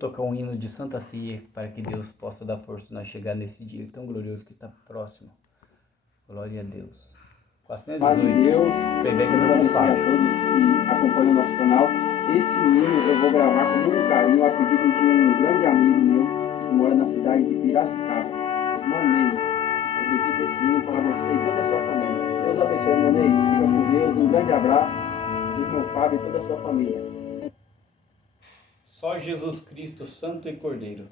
Tocar um hino de Santa Ceia para que Deus possa dar força nós chegar nesse dia tão glorioso que está próximo. Glória a Deus. Paz de Deus, Deus abençoe a todos que acompanham o nosso canal. Esse hino eu vou gravar com muito carinho a pedido de um grande amigo meu que mora na cidade de Piracicaba, irmão Ney. Eu dedico esse hino para você e toda a sua família. Deus abençoe, irmão Ney. Fica com Deus. Um grande abraço. Irmão Fábio e toda a sua família. Só Jesus Cristo, Santo e Cordeiro.